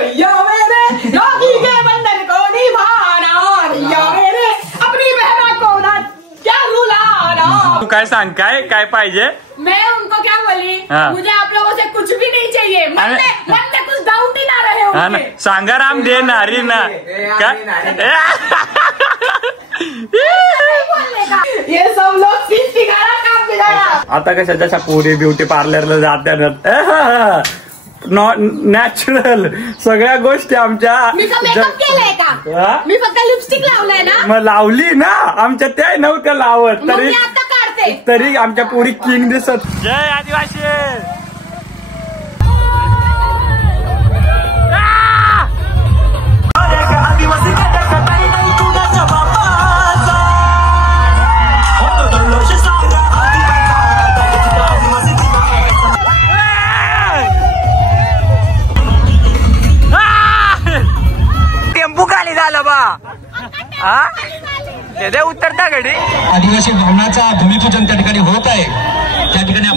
भैया मेरे राखी के बंधन को निभाना, भैया मेरे अपनी बहना को ना क्या रुलाना। तू काय सांग, काय पाहिजे? मैं उनको क्या बोली, मुझे आप लोगों से कुछ भी नहीं चाहिए, मन में कुछ डाउट ही ना रहे होंगे। सांगाराम दे नारी ना क्या ये सब लोग काम बिगाड़ा। आता कशाच्या पोरी ब्युटी पार्लरला जात्या नॅचरल सगळ्या गोष्टी आमच्या। मी का मेकअप केलाय का? मी फक्त लिपस्टिक लावलाय ना, मग लावली ना, आमच्या त्या नव्हत्या लावत तरी आता काढते, तरी आमच्या पोरी किंग दिसत। जय आदिवासी। टेम्पो खाली झालं बा, ते उतरता घडी। आदिवासी भवनाचा भूमिपूजन त्या ठिकाणी होत आहे। त्या ठिकाणी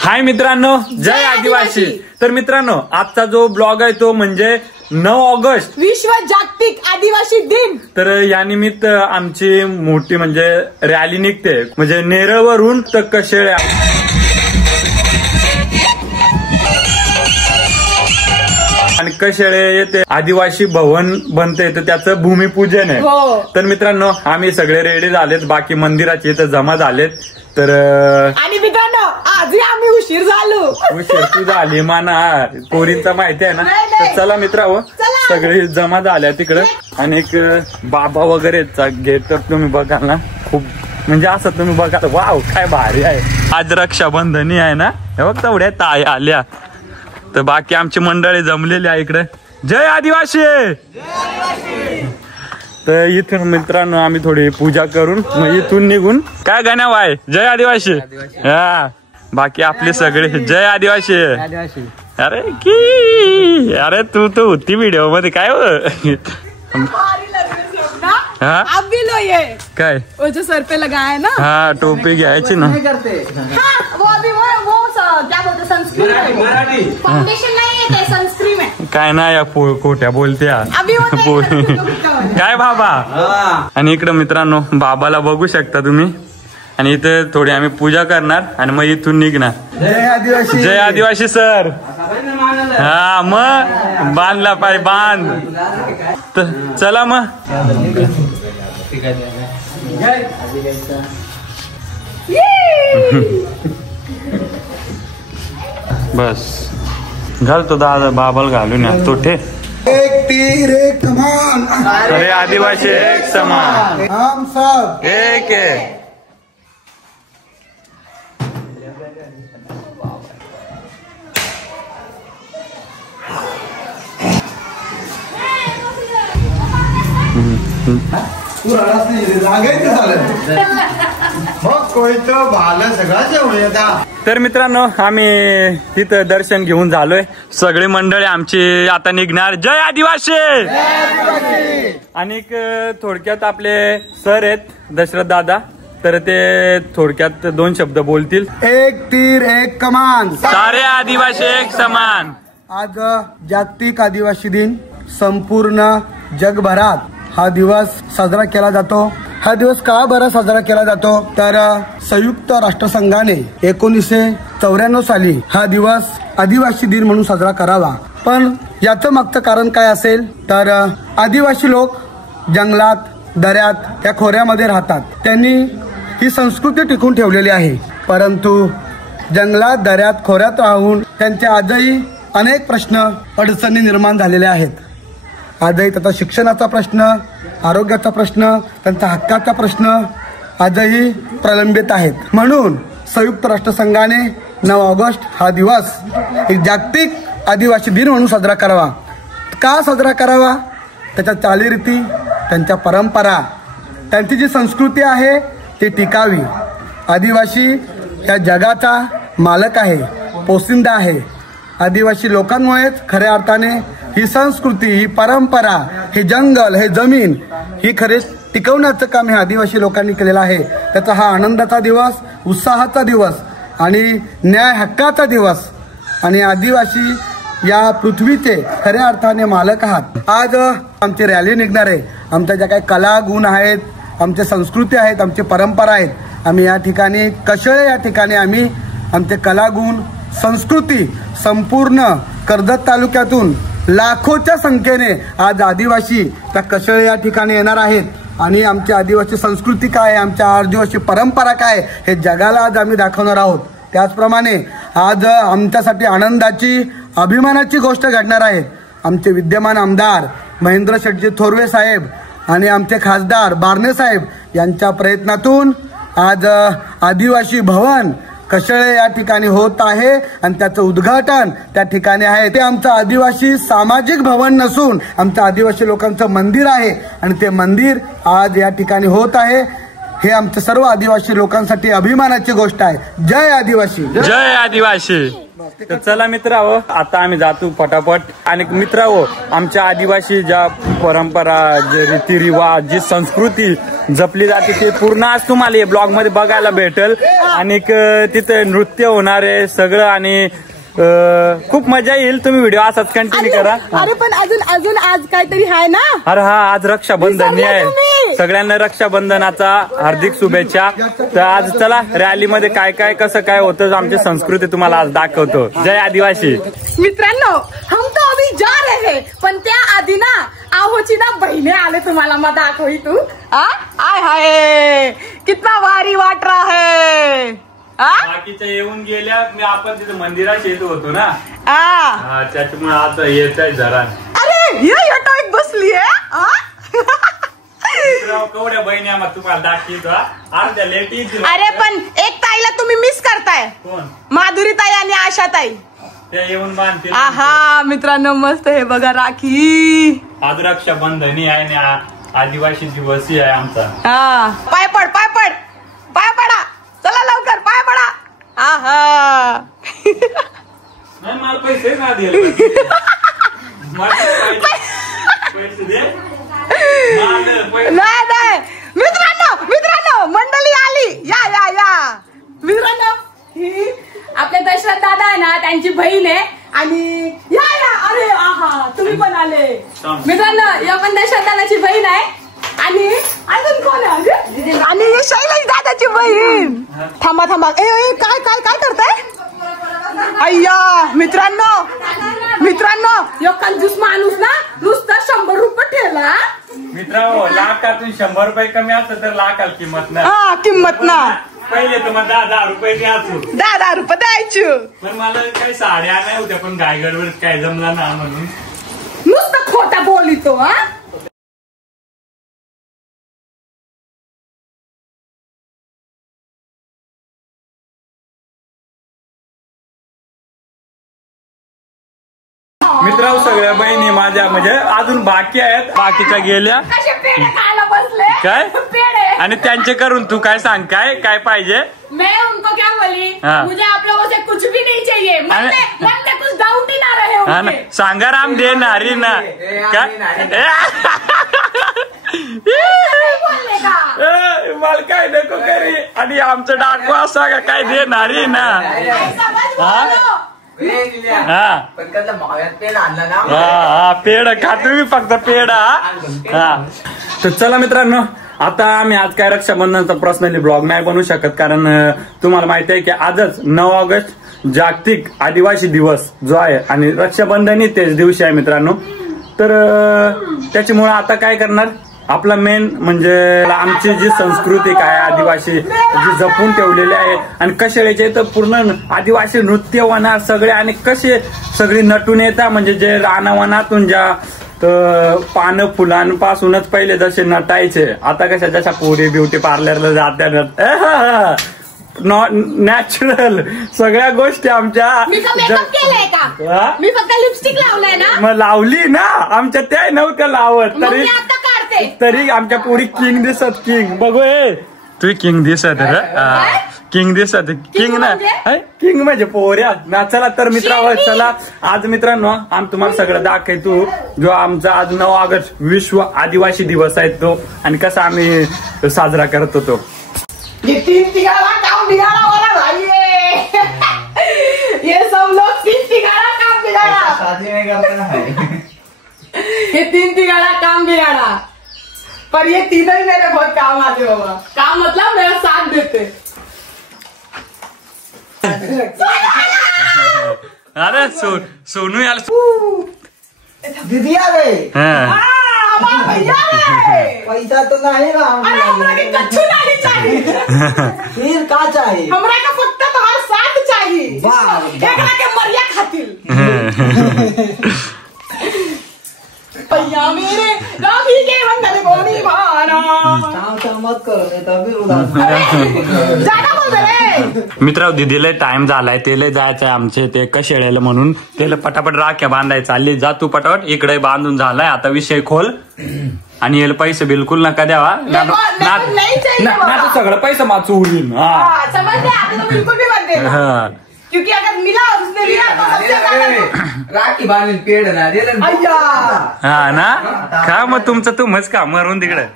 हाय मित्रांनो, जय आदिवासी। तर मित्रांनो, आजचा जो ब्लॉग आहे तो म्हणजे 9 ऑगस्ट विश्व जागतिक आदिवासी दिन। तर या निमित्त आमची मोठी म्हणजे रॅली निघते, म्हणजे नेरळवरून तर कशेळ्या आणि कशेळे येते आदिवासी भवन बनते, तर त्याचं भूमिपूजन आहे। तर मित्रांनो, आम्ही सगळे रेडी झालेत, बाकी मंदिराचे इथं जमा झालेत। तर आणि मित्रांनो, आजही आम्ही उशीर तू झाली माना, पोरींचा माहिती आहे ना। तर चला मित्रांनो, सगळे जमा झाल्या तिकडे, आणि एक बाबा वगैरे घेत, तर तुम्ही बघा ना, खूप म्हणजे असं तुम्ही बघा, वाव काय भारी आहे। आज रक्षाबंधनी आहे ना, हे बघ तेवढ्या ताई आल्या, तर बाकी आमची मंडळी जमलेली आहे इकडे। जय आदिवासी। तर इथून मित्रांनो आम्ही थोडी पूजा करून मग इथून निघून काय गाण्या वाय जय आदिवासी। हा, बाकी आपले सगळे जय आदिवासी। अरे अरे तू होती व्हिडिओ मध्ये काय आप भी लो ये काय वो जो सर पे लगाया ना। हाँ, टोपी घ्यायची ना। वो अभी वो क्या बोलते सनस्क्रीन, फाउंडेशन नहीं है, सनस्क्रीन है। काय ना या खोट्या बोलत्या अभी काय बाबा। आणि इकडे मित्रांनो बाबाला बघू शकता तुम्ही, आणि इथे थोडी आम्ही पूजा करणार आणि मग इथून निघणार। जय आदिवासी। जय आदिवासी सर। हा, मग बांधला पाय बांध। तर चला मग बस घालतो दादा, बाबाला घालून या तो ठे। एक तीर एक कमान, अरे आदिवासी एक समान, हम सब एक है। तर मित्रांनो, आम्ही तिथं दर्शन घेऊन झालोय, सगळी मंडळी आमची आता निघणार। जय आदिवासी। आणि थोडक्यात आपले सर आहेत दशरथ दादा, तर ते थोडक्यात 2 शब्द बोलतील। एक तीर एक कमान, सारे आदिवासी एक समान। आज जागतिक आदिवासी दिन संपूर्ण जगभरात हा दिवस साजरा केला जातो। हा दिवस का बरं साजरा केला जातो, तर संयुक्त राष्ट्रसंघाने 1994 साली हा दिवस आदिवासी दिन म्हणून साजरा करावा। पण याचं मागचं कारण काय असेल, तर आदिवासी लोक जंगलात, दऱ्यात, या खोऱ्यामध्ये राहतात, त्यांनी ही संस्कृती टिकून ठेवलेली आहे। परंतु जंगलात, दऱ्यात, खोऱ्यात राहून त्यांचे आजही अनेक प्रश्न, अडचणी निर्माण झालेल्या आहेत। आजही त्याचा शिक्षणाचा प्रश्न, आरोग्याचा प्रश्न, त्यांचा हक्काचा प्रश्न आजही प्रलंबित आहेत। म्हणून संयुक्त राष्ट्रसंघाने 9 ऑगस्ट हा दिवस एक जागतिक आदिवासी दिन म्हणून साजरा करावा। का साजरा करावा, त्याच्या चालीरीती, त्यांच्या परंपरा, त्यांची जी संस्कृती आहे ती टिकावी। आदिवासी या जगाचा मालक आहे, पोशिंदा आहे। आदिवासी लोकांमुळेच खऱ्या अर्थाने ही संस्कृती, ही परंपरा, हे जंगल, हे जमीन ही खरेच टिकवण्याचं काम हे आदिवासी लोकांनी केलेलं आहे. त्याचा हा आनंदाचा दिवस, उत्साहाचा दिवस आणि न्याय हक्काचा दिवस. आणि आदिवासी या पृथ्वीचे खऱ्या अर्थाने मालक आहात. आज आमची रॅली निघणार आहे. आमच्या ज्या काही कला गुण आहेत, आमच्या संस्कृती आहेत, आमची परंपरा आहेत, आम्ही या ठिकाणी कशळे या ठिकाणी आम्ही आमचे कलागुण संस्कृती संपूर्ण कर्जत तालुक्यातून लाखोच्या संख्येने आज आदिवासी त्या कशळे या ठिकाणी येणार आहेत. आणि आमची आदिवासी संस्कृती काय, आमच्या आदिवासी परंपरा काय हे जगाला आज आम्ही दाखवणार आहोत. त्याचप्रमाणे आज आमच्यासाठी आनंदाची अभिमानाची गोष्ट घडणार आहे. आमचे विद्यमान आमदार महेंद्र शेटजी थोरवे साहेब आणि आमचे खासदार बारणे साहेब यांच्या प्रयत्नातून आज आदिवासी भवन कशळे या ठिकाणी होत आहे आणि त्याचं उद्घाटन त्या ठिकाणी आहे. ते आमचं आदिवासी सामाजिक भवन नसून आमचं आदिवासी लोकांचं मंदिर आहे आणि ते मंदिर आज या ठिकाणी होत आहे. हे आमच्या सर्व आदिवासी लोकांसाठी अभिमानाची गोष्ट आहे. जय आदिवासी, जय आदिवासी. तर चला मित्रांनो, आता आम्ही जातो फटाफट. आणि मित्रांनो, आमच्या आदिवासी ज्या परंपरा, जे रीतिरिवाज, जी संस्कृती जपली जाते ते पूर्ण आज तुम्हाला या ब्लॉग मध्ये बघायला भेटेल. आणि तिथे नृत्य होणार आहे सगळं आणि खूप मजा येईल. तुम्ही व्हिडिओ असाच कंटिन्यू करा. अरे पण अजून आज काहीतरी आहे ना. अरे हा, आज रक्षाबंधन आहे. सगळ्यांना रक्षाबंधनाचा हार्दिक शुभेच्छा. तर आज चला रॅलीमध्ये काय काय कसं काय होतं आमची संस्कृती तुम्हाला आज दाखवतो. जय आदिवासी. मित्रांनो, हम तो अभी जा रहे हैं, पण त्या आधी ना आहोची ना बहिणी आले तुम्हाला मग दाखवी तू. आय हाय, कितना भारी वाट रहा है. बाकीच्या येऊन गेल्या, मी आपण तिथे मंदिरात येत होतो ना, त्याच्यामुळे आता येत आहे जरा. अरे ये ऑटो एक बसली आहे. केवढ्या बहिणी आम्हाला तुम्हाला दाखवतो. अर्ध्या लेट येतील. अरे पण एक ताईला तुम्ही मिस करताय. कोण? माधुरी ताई आणि आशा ताई. ते येऊन बांधतील. आहा मित्रांनो, मस्त हे बघा राखी. आज रक्षाबंधनी आहे आणि आदिवासी दिवस आहे आमचा. पाय पड पाय पड पाय पडा. चला लवकर पाय पडा. आहा नाही, मला पैसे ना दिले. पैसे दे. नाही मित्रांनो मंडळी आली. या या या मित्रांनो, ही आपले दशरथ दादा आहे ना, त्यांची बहीण आहे. आणि या या, अरे आहा तुम्ही पण आले. मित्रांनो, या पण दशरथ दादाची बहीण आहे. आणि अजून कोण आहे? आणि शैलेश दादाची बहीण. थांबा ए काय काय काय करताय? अय्या मित्रांनो यो कंजूस माणूस ना नुसतं 100 रुपये ठेवला. मित्रांनो, लाखातून 100 रुपये कमी असतं तर लाखाला किंमत ना. किंमत ना. पहिले तर मग 10 रुपये द्यायचो. 10 रुपये द्यायचे. पण मला काही साड्या नाही होत्या, पण गायगडवर काय जमला ना म्हणून नुसतं खोटा बोलितो. मित्रांनो, सगळ्या बहिणी माझ्या म्हणजे अजून बाकी आहेत, बाकीच्या गेल्या काय. आणि त्यांचे करून तू काय सांग, काय काय पाहिजे. मैं उनको क्या बोली, मुझे आप लोगों से कुछ भी नहीं चाहिए. मन में कुछ डाउट ही ना रहे उनके. सांगाराम देणारी ना काय. मला काय नको करी. आणि आमचं डाकू असा का काय देणारी ना. पेड खा तुम्ही, फक्त पेड. तर चला मित्रांनो, आता आम्ही आज काय रक्षाबंधनचा पर्सनली ब्लॉग नाही बनवू शकत, कारण तुम्हाला माहिती आहे की आजच 9 ऑगस्ट जागतिक आदिवासी दिवस जो आहे आणि रक्षाबंधनही तेच दिवशी आहे मित्रांनो. तर त्याच्यामुळे आता काय करणार, आपला मेन म्हणजे आमची जी संस्कृती काय आदिवासी जी जपून ठेवलेली आहे. आणि कशाचे तर पूर्ण आदिवासी नृत्य होणार सगळे, आणि कसे सगळी नटून येतात म्हणजे जे रानावनातून ज्या पानं फुलांपासूनच पहिले जसे नटायचे, आता कशा जशा पोरी ब्युटी पार्लरला जात्या नॅचरल सगळ्या गोष्टी आमच्या. मी फक्त लिपस्टिक लावलाय ना, मग लावली ना, आमच्या त्या नव्हत्या लावत. तरी आमच्या पोरी किंग दिसत, किंग. बघू तू किंग दिसत रे किंग दिसत किंग ना किंग म्हणजे पोऱ्या ना. चला तर मित्रांनो चला आज मित्रांनो आम्ही तुम्हाला सगळं दाखवतो जो आमचा आज 9 ऑगस्ट विश्व आदिवासी दिवस आहे तो आणि कसा आम्ही साजरा करत होतो. ये 3 तिगाड़ा काम बिगाड़ा वाला भाई है. ये सब लोग 3 तिगाड़ा काम बिगाड़ा शादी में करते हैं. ये 3 तिगाड़ा काम बिगाड़ा पर ये तीनों ही मेरे बहुत काम आते बाबा. काम मतलब मेरा साथ देते. अरे सोनू यार दीदी आ गए. भैया पैसा तो नहीं ना. कच्छु नहीं चाहिए. फिर का चाहिए. हमरा का फक्त तुम्हारा साथ चाहिए. एकरा के मरिया खातिर. भैया मेरे राखी के बंधन को निभाना. मत करो नहीं तभी उदास जाना बोल रे. मित्रांनो दीदीला टाइम झालाय तेला जायचंय आमचे ते कशेळ्याला म्हणून त्याला पटापट राख्या बांधाय चालली. जा तू पटापट इकडे बांधून झालाय आता विषय खोल आणि याला पैसे बिलकुल नका द्यावा ना तू सगळं पैसे माचू होईल. समझ तो बिल्कुल भी मत देना क्योंकि अगर मिला और उसने लिया तो सबसे ज्यादा राखी बांधून पेड ना दे. हा ना का मग तुमचं तुम्हीच का मरून तिकडे.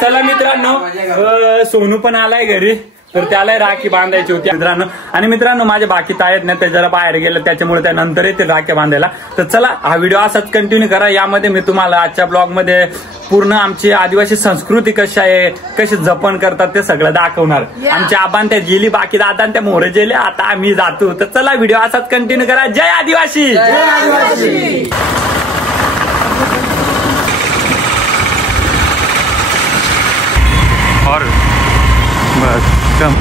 चला मित्रांनो सोनू पण आलाय घरी तर त्याला राखी बांधायची होती मित्रांनो. आणि मित्रांनो माझे बाकी तायत ना ते जरा बाहेर गेले त्याच्यामुळे त्यानंतर येतील राख्या बांधायला. तर चला हा व्हिडिओ असाच कंटिन्यू करा. यामध्ये मी तुम्हाला आजच्या ब्लॉग मध्ये पूर्ण आमची आदिवासी संस्कृती कशी आहे कशी जपन करतात ते सगळं दाखवणार. आमच्या आबान त्या गेली बाकी दादा त्या मोरे गेले आता आम्ही जातो. तर चला व्हिडिओ असाच कंटिन्यू करा. जय आदिवासी. और बस कम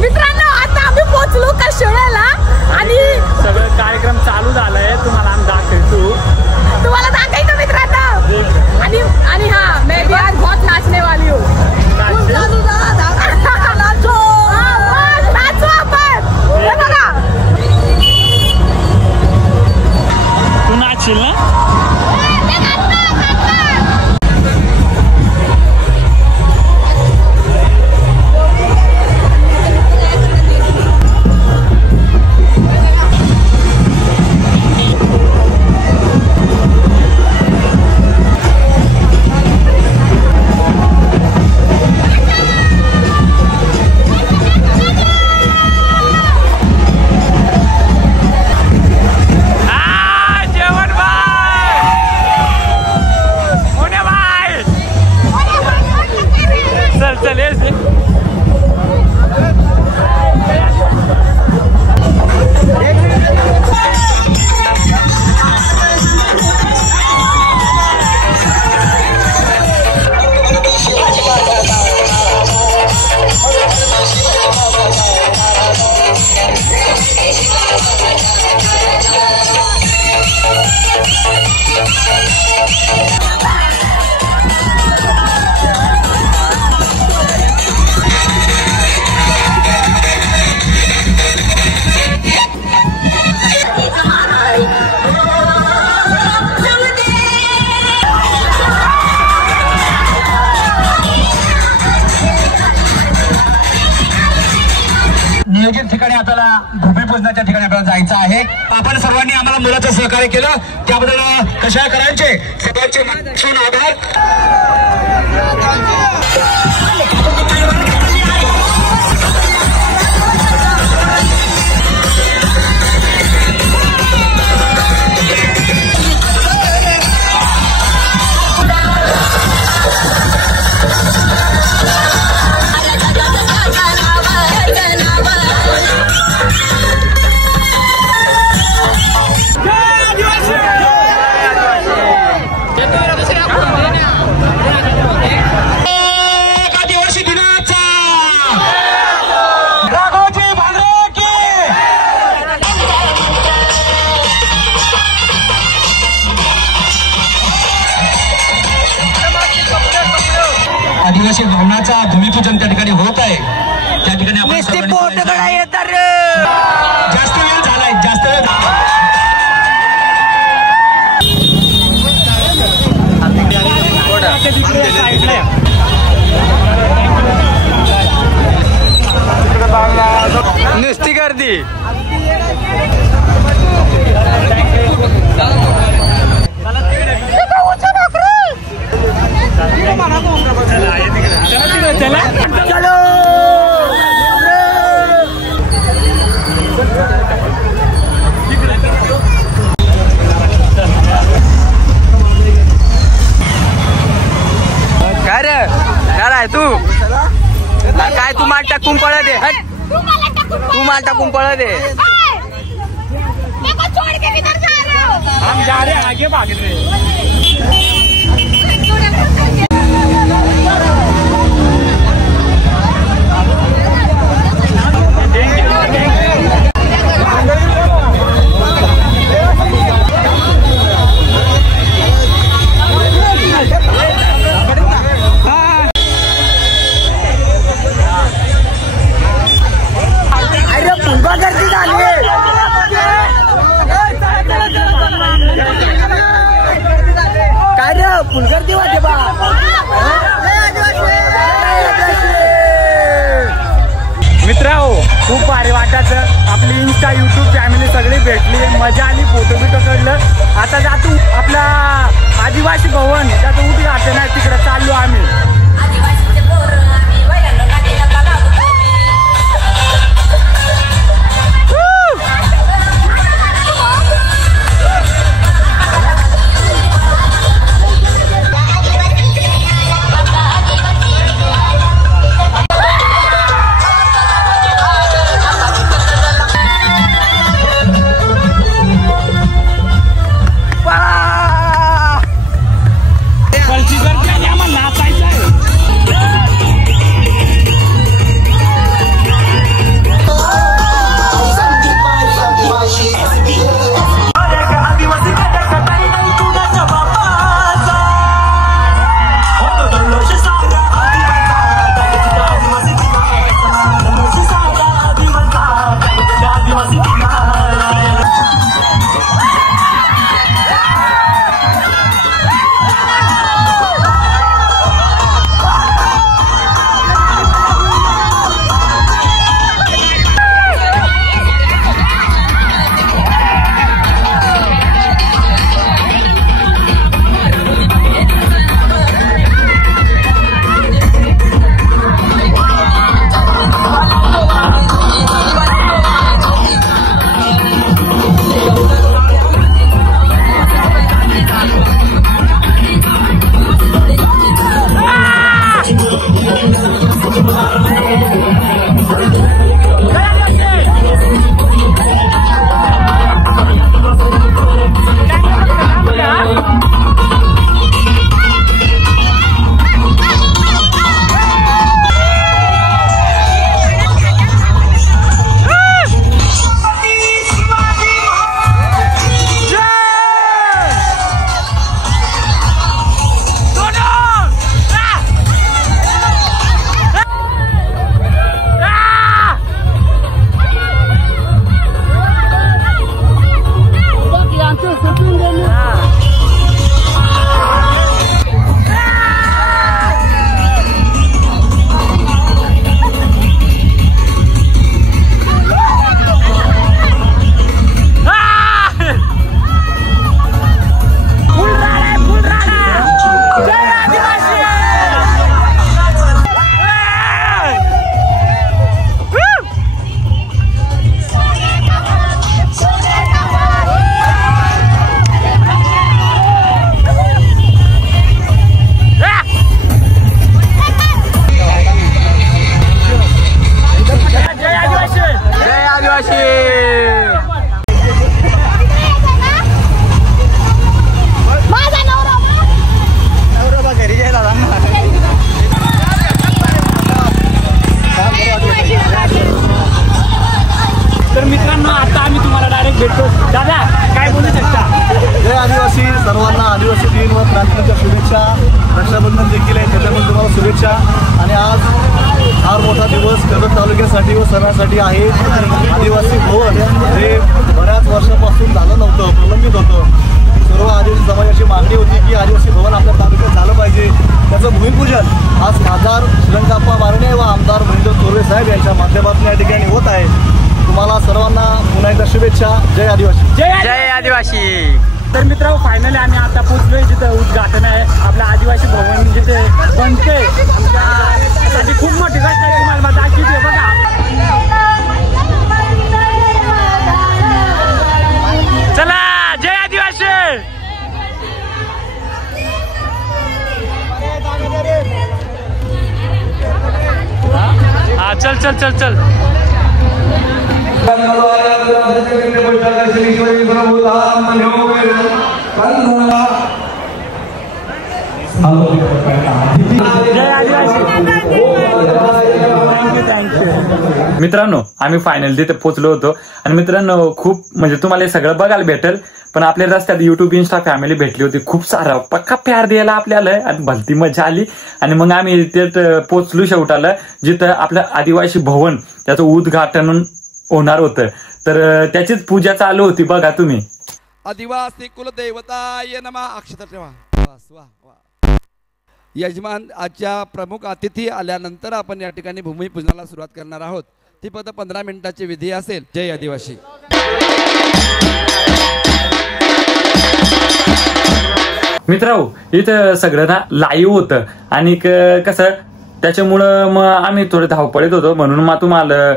मित्रांनो आता आम्ही पोहोचलो कशेळ्याला आणि सगळं कार्यक्रम चालू झालाय तुम्हाला आम्ही दाखवतो. तुम्हाला दाखवायचं मित्रांनो. आणि हाँ मैं भी आज बहुत नाचने वाली हूँ. नाचो आपण. हे बघा तू नाचशील ना. नियोजित ठिकाणी आपल्याला भूमिपूजनाच्या ठिकाणी आपल्याला जायचं आहे. आपण सर्वांनी आम्हाला मुलाचं सहकार्य केलं त्याबद्दल कशाळकरांचे सगळ्यांचे मनपूर्वक आभार. आदिवासी दिनाचा आदिवासी भवनाचा भूमिपूजन त्या ठिकाणी होत आहे. त्या ठिकाणी आपण जास्त वेळ झालाय, जास्त वेळ नुसती गर्दी. काय रे काय तू काय तू माल टाकून पळत दे, तू माल टाकून पळत दे. हम जा रहे आगे भाग रहे. मित्रांनो खूप भारी वाटायचं. आपली इंस्टा यूट्यूब फॅमिली सगळी भेटली, मजा आली, फोटो बिटो काढलं. आता जातो आपला आदिवासी भवन त्याचं उद्घाटन आहे, तिकडे चाललो आम्ही. तर मित्रांनो आता आम्ही तुम्हाला डायरेक्ट भेटतो. दादा काय बोलू शकता? जय आदिवासी. सर्वांना आदिवासी दिन व क्रांतीच्या शुभेच्छा. रक्षाबंधन देखील आहे, त्याच्यामुळे तुम्हाला शुभेच्छा. आणि आज फार मोठा दिवस कर्जत तालुक्यासाठी व सणासाठी आहे. आदिवासी भवन हे बऱ्याच वर्षापासून झालं नव्हतं, प्रलंबित होतं. सर्व आदिवासी समाजाची मागणी होती की आदिवासी भवन आपल्या तालुक्यात झालं पाहिजे. त्याचं भूमिपूजन आज खासदार श्रीरंगाप्पा बारणे व आमदार महेंद्र थोरवे साहेब यांच्या माध्यमातून या ठिकाणी होत आहे. तुम्हाला सर्वांना पुन्हा एकदा शुभेच्छा. जय आदिवासी. जय आदिवासी. तर मित्रांनो, फायनली आम्ही आता पोहोचलोय जिथं उद्घाटन आहे आपलं आदिवासी भवन जिथे बनते. आमच्यासाठी खूप मोठी गोष्ट आहे, तुम्हाला दाखवते बघा. चला, जय आदिवासी. हा, चल चल चल चल. मित्रांनो, आम्ही फायनल तिथे पोहोचलो होतो. आणि मित्रांनो, खूप म्हणजे तुम्हाला हे सगळं बघायला भेटेल, पण आपल्या रस्त्यात युट्यूब इंस्टा फॅमिली भेटली होती. खूप सारा पक्का प्यार द्यायला आपल्याला आणि भलती मजा आली. आणि मग आम्ही तिथे पोहोचलो शेवटाला जिथं आपलं आदिवासी भवन त्याचं उद्घाटन होणार होतं. तर त्याचीच पूजा चालू होती बघा तुम्ही. आदिवासी कुलदेवताय नमः. अक्षता ठेवा. यजमान आजच्या प्रमुख अतिथी आल्यानंतर आपण या ठिकाणी भूमिपूजनाला सुरुवात करणार आहोत. ती फक्त 15 मिनिटाची विधी असेल. जय आदिवासी. मित्रांनो, इथं सगळं ना लाईव्ह होतं आणि कसं त्याच्यामुळं मग आम्ही थोडे धावपळीत होतो, म्हणून मग तुम्हाला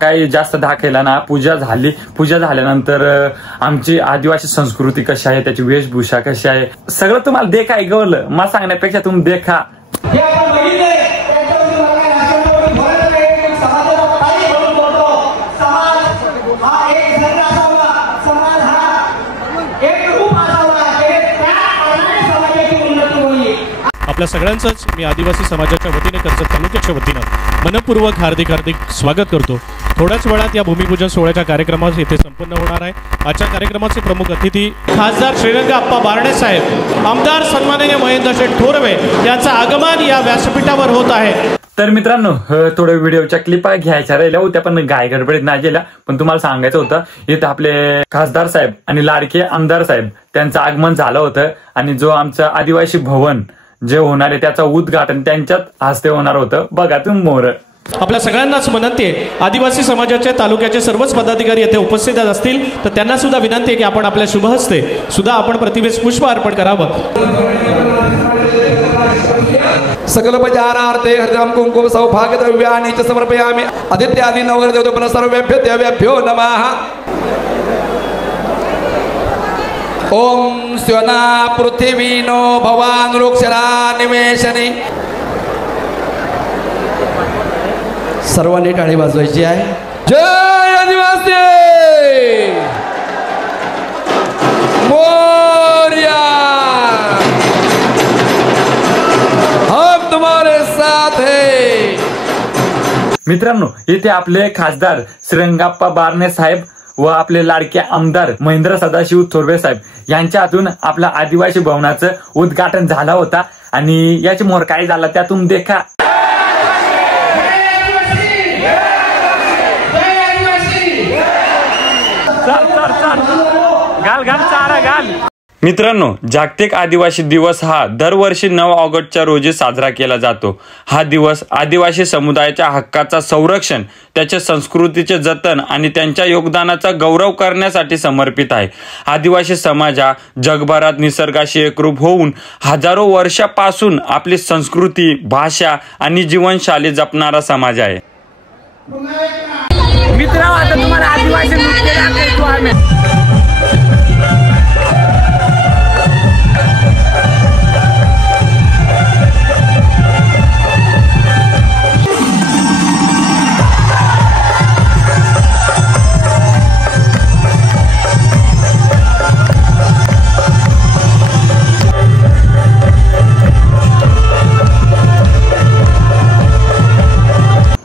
काही जास्त दाखवला ना. पूजा झाली. पूजा झाल्यानंतर आमची आदिवासी संस्कृती कशी आहे, त्याची वेशभूषा कशी आहे, सगळं तुम्हाला देखा ऐकवलं. मला सांगण्यापेक्षा तुम्ही देखा. आपल्या सगळ्यांचंच मी आदिवासी समाजाच्या वतीने कर्जत तालुक्याच्या वतीनं मनपूर्वक हार्दिक स्वागत करतो. थोड्याच वेळात या भूमिपूजन सोहळ्याच्या कार्यक्रमात येथे संपन्न होणार आहे. आजच्या कार्यक्रमाचे प्रमुख अतिथी खासदार श्रीरंगाप्पा बारणे साहेब, आमदार सन्माननीय महेंद्र थोरवे यांचं आगमन या व्यासपीठावर होत आहे. तर मित्रांनो, थोड्या व्हिडिओच्या क्लिपा घ्यायच्या राहिल्या होत्या, पण गाय गडबडीत नाही गेल्या. पण तुम्हाला सांगायचं होतं, इथं आपले खासदार साहेब आणि लाडके आमदार साहेब त्यांचं आगमन झालं होतं. आणि जो आमचं आदिवासी भवन जे होणार आहे त्याचं उद्घाटन त्यांच्याच हस्ते होणार होतं. बघा तुम्ही मोर. आपल्या सगळ्यांनाच विनंती आहे, आदिवासी समाजाच्या तालुक्याचे सर्वच पदाधिकारी येथे उपस्थित असतील तर त्यांना सुद्धा विनंती आहे की आपण आपल्या शुभ हस्ते सुद्धा आपण प्रतिमेस पुष्प अर्पण करावं. सकल उपचारार्थे हरिद्रम कुंकुम सौभाग्य द्रव्याणि च समर्पयामि. आदित्यादि नवग्रह देवता सर्वेभ्यो देवेभ्यो नमः. ओम स्योना पृथ्वीनो भवान वृक्षरा निवेशनी. सर्वांनी टाळी वाजवायची आहे. जय आदिवासी. मोरया. हम तुम्हारे साथ है. मित्रांनो, इथे आपले खासदार श्रीरंगाप्पा बारणे साहेब व आपले लाडके आमदार महेंद्र सदाशिव थोरवे साहेब यांच्या हातून आपल्या आदिवासी भवनाचं उद्घाटन झालं होता. आणि याची मोर काय झाला त्यातून देखा. घाल घाल चारा घाल. मित्रांनो, जागतिक आदिवासी दिवस हा दरवर्षी 9 ऑगस्टच्या रोजी साजरा केला जातो. हा दिवस आदिवासी समुदायाच्या हक्काचा संरक्षण, त्याच्या संस्कृतीचे जतन आणि त्यांच्या योगदानाचा गौरव करण्यासाठी समर्पित आहे. आदिवासी समाज हा जगभरात निसर्गाशी एकरूप होऊन हजारो वर्षापासून आपली संस्कृती, भाषा आणि जीवनशैली जपणारा समाज आहे. मित्रांनो, आता तुम्हाला आदिवासी नृत्य दाखवतो आम्ही.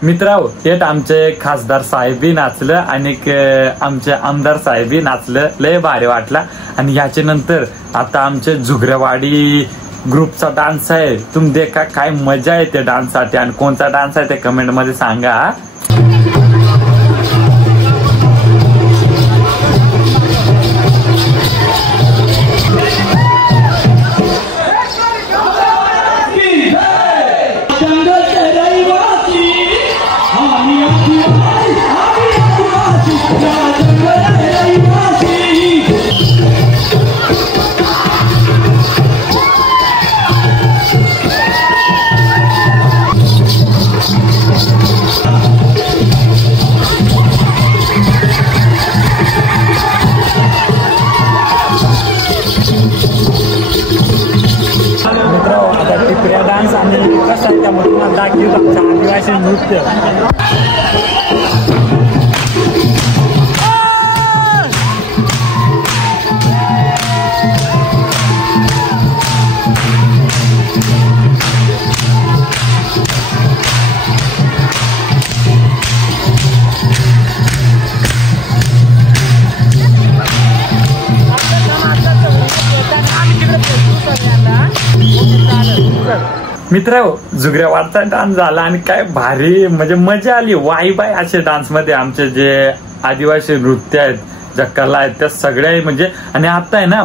मित्रांनो, येत आमचे खासदार साहेबी नाचलं आणि आमचे आमदार साहेबी नाचलं, लय भारी वाटला. आणि याच्या नंतर आता आमचे झुगरेवाडी ग्रुपचा डान्स आहे. तुम्ही देखा काय मजा येते डान्स साठी, आणि कोणता डान्स आहे ते कमेंट मध्ये सांगा. डान्स आणि कसं आहे त्यामध्ये तुम्हाला दाखवू आमचं आदिवासी नृत्य. मित्रांनो, झुगऱ्यावाडचा डान्स झाला आणि काय भारी म्हणजे मजा आली. वाईब आहे असे डान्स मध्ये. आमचे जे आदिवासी नृत्य आहेत, ज्या कला आहेत, त्या सगळ्या म्हणजे. आणि आता आहे ना,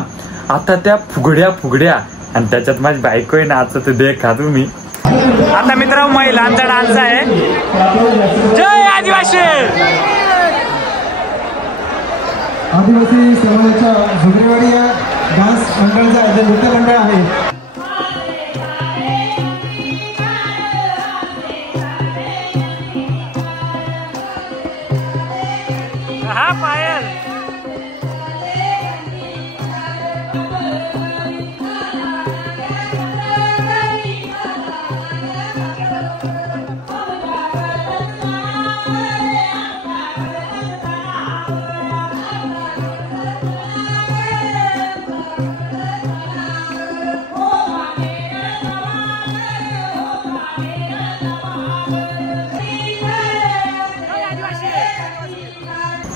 आता त्या फुगड्या आणि त्याच्यात माझी बायको आहे नाचत, देखा तुम्ही. आता मित्रांनो, महिलांचा डान्स आहे. जय आदिवासी. आदिवासी समाजाच्या झुगरेवाडी या डान्स मंडळाचा जे नृत्य मंडळ आहे, हा पायल.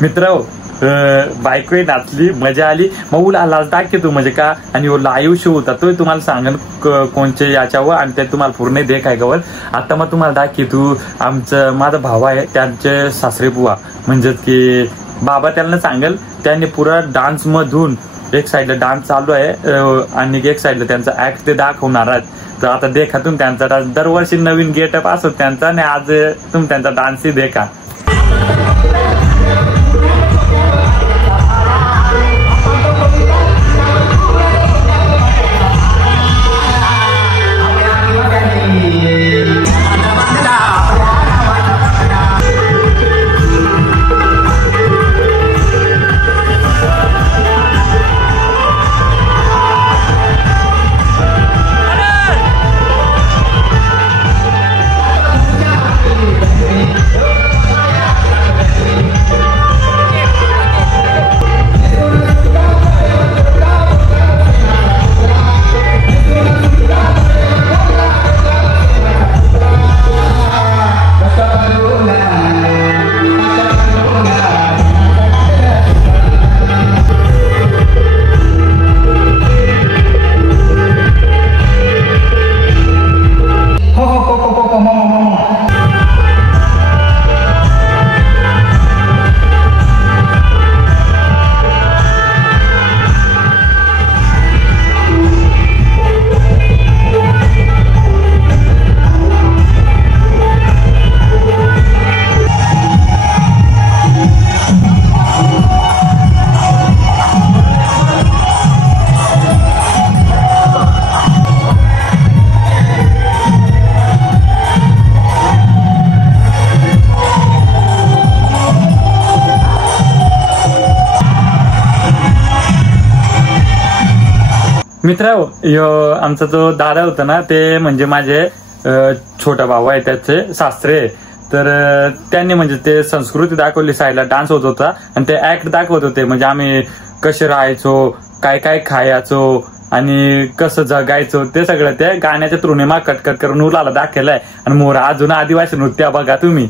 मित्रांनो, बायको नाचली, मजा आली. मग लाज दाखते तू म्हणजे का. आणि लाईव्ह शो होता तो तुम्हाला सांगेल कोणचे याच्यावर, आणि ते तुम्हाला पूर्ण देखायवर. आता मग तुम्हाला दाखी तू आमचं माझा भाव आहे, त्यांचे सासरे बुवा म्हणजे की बाबा त्यांना सांगेल. त्यांनी पुरा डान्स मधून एक साईडला डान्स चालू आहे आणि एक साईडला त्यांचा ऍक्ट ते दाखवणार आहेत. तर आता देखा तुम्ही त्यांचा डान्स. दरवर्षी नवीन गेटअप असतो त्यांचा, आणि आज तुम्ही त्यांचा डान्सही देखा. मित्रांनो, आमचा जो दादा होता ना, ते म्हणजे माझे छोटा भाऊ आहे, त्याचे सासरे. तर त्यांनी म्हणजे ते संस्कृती दाखवली, साईडला डान्स होत होता आणि ते ऍक्ट दाखवत होते. म्हणजे आम्ही कसे राहायचो, काय काय खायचो, आणि कसं जगायचं ते सगळं त्या गाण्याच्या थ्रूने मा कटकट करून उलाला दाखवलंय. आणि मोरा अजून आदिवासी नृत्य बघा तुम्ही.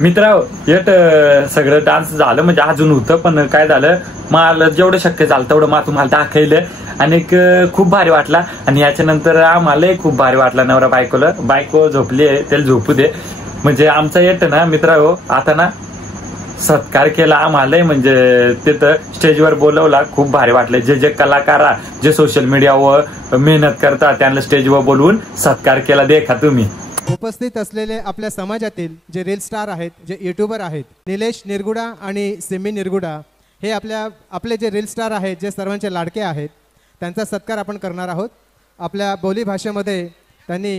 मित्रांनो येत सगळं डान्स झालं म्हणजे अजून होतं पण काय झालं मला जेवढं शक्य झालं तेवढं मला तुम्हाला दाखवलं आणि खूप भारी वाटला. आणि याच्यानंतर आम्हालाही खूप भारी वाटला. नवरा बायको झोपली आहे त्याला झोपू दे. म्हणजे आमचा येत ना मित्रांनो आता ना सत्कार केला आम्हालाही म्हणजे तिथं स्टेजवर बोलवला. खूप भारी वाटलं. जे कलाकार जे सोशल मीडियावर मेहनत करतात त्यांना स्टेजवर बोलवून सत्कार केला. देखा तुम्ही. उपस्थित असलेले आपल्या समाजातील जे रील स्टार आहेत जे यूट्यूबर आहेत निलेश निरगुडा आणि सिमी निरगुडा हे आपले जे रील स्टार आहेत जे सर्वांचे लाडके आहेत त्यांचा सत्कार आपण करणार आहोत. आपल्या बोली भाषेमध्ये त्यांनी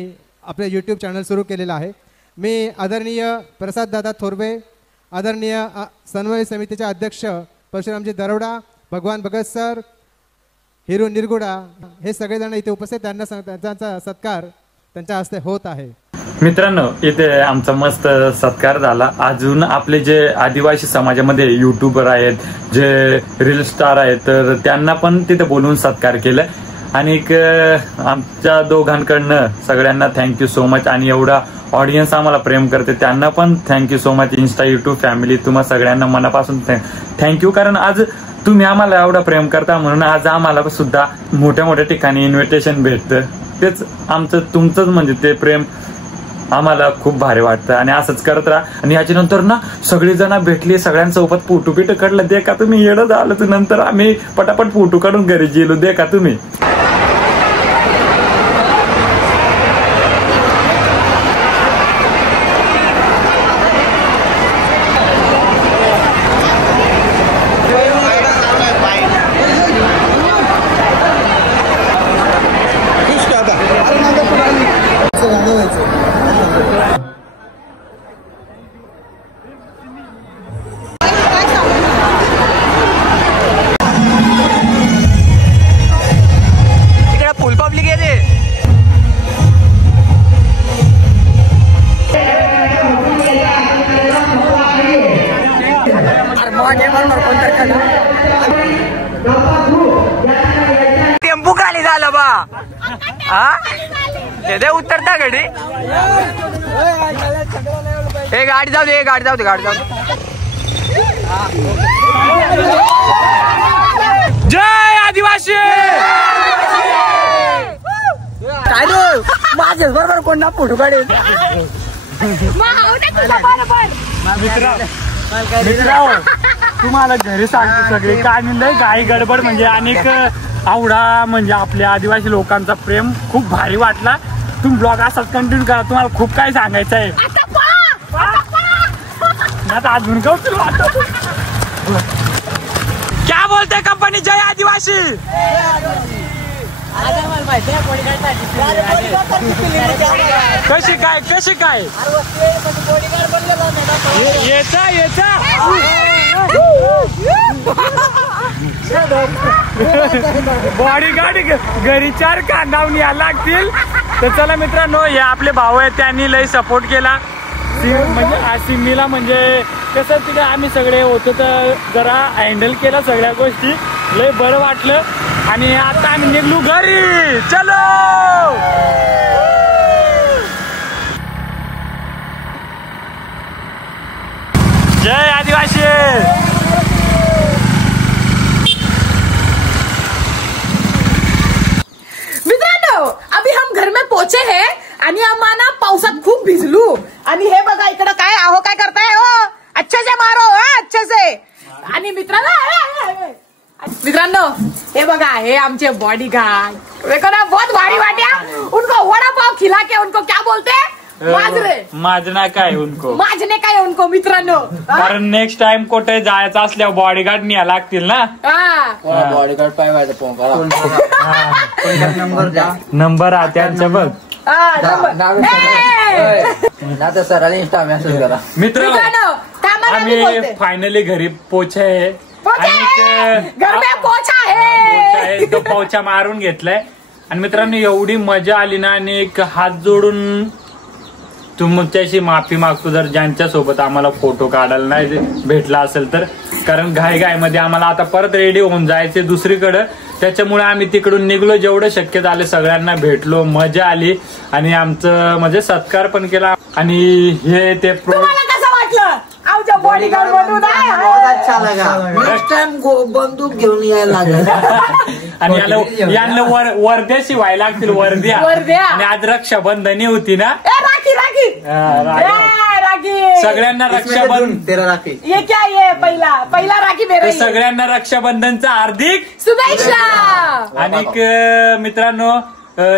आपले यूट्यूब चॅनल सुरू केलेलं आहे. मी आदरणीय प्रसाददादा थोरवे, आदरणीय समन्वय समितीचे अध्यक्ष परशुरामजी दरोडा, भगवान भगत सर, हिरू निरगुडा हे सगळेजण इथे उपस्थित त्यांचा सत्कार त्यांच्या हस्ते होत आहे. मित्रांनो इथे आमचा मस्त सत्कार झाला. अजून आपले जे आदिवासी समाजामध्ये युट्यूबर आहेत जे रील स्टार आहेत तर त्यांना पण तिथे बोलवून सत्कार केलं. आणि आमच्या दोघांकडनं सगळ्यांना थँक्यू सो मच. आणि एवढा ऑडियन्स आम्हाला प्रेम करते त्यांना पण thank you so much. Insta YouTube family तुम्हा सगळ्यांना मनापासून थँक्यू. कारण आज तुम्ही आम्हाला एवढा प्रेम करता म्हणून आज आम्हाला सुद्धा मोठ्या मोठ्या ठिकाणी इन्व्हिटेशन भेटतं. तेच आमचं तुमचंच म्हणजे ते प्रेम आम्हाला खूप भारी वाटतं. आणि असंच करत राहा. आणि याच्यानंतर ना सगळी जण भेटली सगळ्यांसोबत फोटो पिटो काढलं. दे का तुम्ही येणं झालं तर नंतर आम्ही पटापट फोटो काढून घरी गेलो. दे का तुम्ही. टेम्पू खाली झालं बा. हा दे उतरता गाडी. हे गाडी जाऊ दे गाडी जाऊ दे. जय आदिवासी. काय माझेच बरोबर कोण ना फोटो काढेल. मित्रांनो तुम्हाला घरी सांगतो सगळे काय म्हणलंय घाई गडबड म्हणजे अनेक आवडा म्हणजे आपल्या आदिवासी लोकांचा प्रेम खूप भारी वाटला. तुम्ही ब्लॉग असाच कंटिन्यू करा. तुम्हाला खूप काही सांगायचं आहे. आता अजून क्या बोलते कंपनी जय आदिवासी. कशी काय येता बॉडीगार्ड घरी 4 कांदावून यायला लागतील. तर चला मित्रांनो हे आपले भाऊ आहेत त्यांनी लय सपोर्ट केला. म्हणजे सिमीला म्हणजे कसं तिथे आम्ही सगळे होतो तर जरा हँडल केला सगळ्या गोष्टी. लय बरं वाटलं. आणि आता आम्ही निघलो घरी. चलो जय आदिवासी. मित्रांनो अभी हम घर में पहुंचे हैं आणि आम्हाला पावसात खूप भिजलो. आणि हे बघा इकडं काय आहो काय करताय हो. अच्छे से मारो अच्छे से. आणि मित्रांनो हे बघा हे आमचे बॉडीगार्ड. देखो ना बहुत भारी वाट्या. उनको वड़ा पाव खिला के उनको क्या बोलते हैं माजना काय उनको माजने काय उनको. मित्रांनो कारण नेक्स्ट टाइम कुठे जायचं असल्यावर बॉडीगार्ड न्याय लागतील ना. बॉडीगार्ड पाहिजे नंबर आहे त्यांचा बघ. सरांनी इंस्टा मेसेज करा. मित्रांनो आम्ही फायनली घरी पोहोचे. घर में पोछा है. तो पोछा मारून घेतलाय. आणि मित्रांनो एवढी मजा आली ना, आणि एक हात जोडून तुमच्याशी माफी मागतो जर ज्यांच्या सोबत आम्हाला फोटो काढायला नाही भेटला असेल तर, कारण घाईमध्ये आम्हाला आता परत रेडी होऊन जायचे दुसरीकडे, त्याच्यामुळे आम्ही तिकडून निघलो. जेवढं शक्य झालं सगळ्यांना भेटलो, मजा आली आणि आमचं म्हणजे सत्कार पण केला. आणि हे ते कसं वाटलं आमच्या बॉडीगार्ड बनून? नेक्स्ट टाइम बंदूक घेऊन यायला लागला. आणि यांना वर्द्या शिवायला लागतील, वर्द्या. आणि आज रक्षाबंधनी होती ना, सगळ्यांना रक्षाबंधन ये क्या ये पहिला राखी मेरा. सगळ्यांना रक्षाबंधनचा हार्दिक शुभेच्छा. आणि मित्रांनो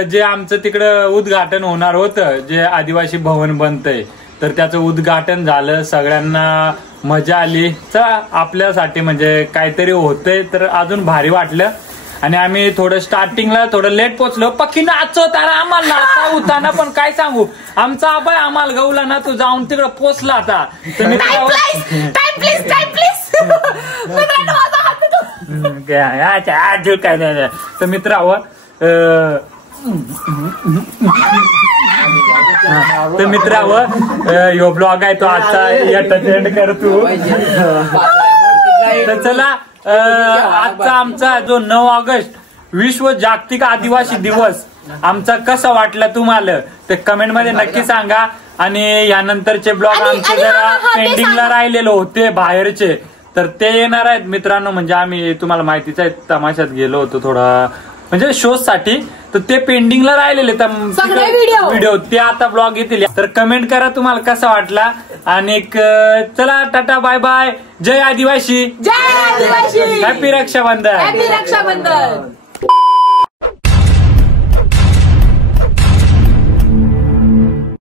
जे आमचं तिकडं उद्घाटन होणार होतं, जे आदिवासी भवन बनतंय, तर त्याचं उद्घाटन झालं. सगळ्यांना मजा आली. चला आपल्यासाठी म्हणजे काहीतरी होतंय तर अजून भारी वाटलं. आणि आम्ही थोडं स्टार्टिंगला थोडं लेट पोहोचलो. पक्की नाचवताना आम्हाला नाचता होताना, पण काय सांगू आमचा आबाय आम्हाला गवला ना, तो जाऊन तिकडं पोचला आता. तर मित्रावर ह्यो ब्लॉग आहे तो आजचा एंटरटेन करतो. तर चला आजचा आमचा जो 9 ऑगस्ट विश्व जागतिक आदिवासी दिवस आमचा कसा वाटला तुम्हाला ते कमेंट मध्ये नक्की सांगा. आणि यानंतरचे ब्लॉग आमचे जरा पेंडिंगला राहिलेले होते बाहेरचे, तर ते येणार आहेत मित्रांनो. म्हणजे आम्ही तुम्हाला माहितीच आहे तमाशात गेलो होतो थोडा म्हणजे शोज साठी, तर ते पेंडिंगला राहिलेले व्हिडिओ ते आता ब्लॉग येतील. तर कमेंट करा तुम्हाला कसा वाटला. आणि चला टाटा बाय बाय. जय आदिवासी, जय आदिवासी. हॅपी रक्षाबंधन. हॅपी रक्षाबंधन.